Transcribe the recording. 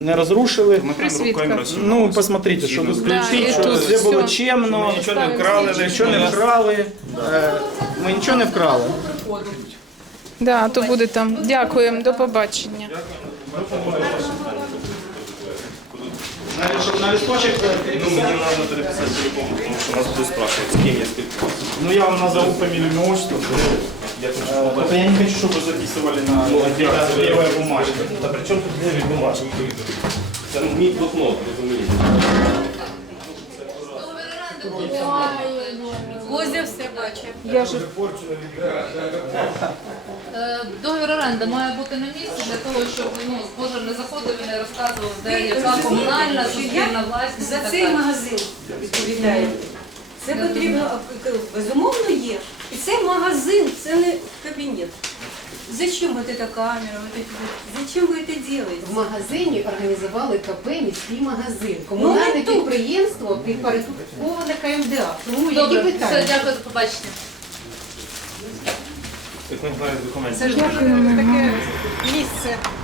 Не разрушили. Присвітка. Ну, посмотрите, що тут ключі, і що тут все було все. чемно, Ми нічого не вкрали, нічого не вкрали. Ми нічого не вкрали. Да, то буде там. Дякуємо, до побачення. Щоб на листочок Ну, мені треба переписати по-любому, тому що нас будуть спрашувати, з ким я спілкувався. ну я вам назову фамилию, имя, отчество. Только я не хочу, чтобы вы записывали на левая бумажка. Та при чому тут леві бумажки? Це мій блокнот, розумієте? Козя все бачить. Я ж Договір оренди має бути на місці для того, щоб кожен не заходив і не розказував, де яка комунальна, суспільна власність. За і так цей далі. магазин відповідає. Це потрібно, безумовно, є. І це магазин, це не кабінет. Зачем вот эта камера? Зачем ви це робите? В магазині організували КП «Міський магазин». Комунальне підприємство підпорядковане КМДА. Тому які Добре, все, питання? дякую, до побачення. Так не знаю з документів. Це ж дуже таке місце.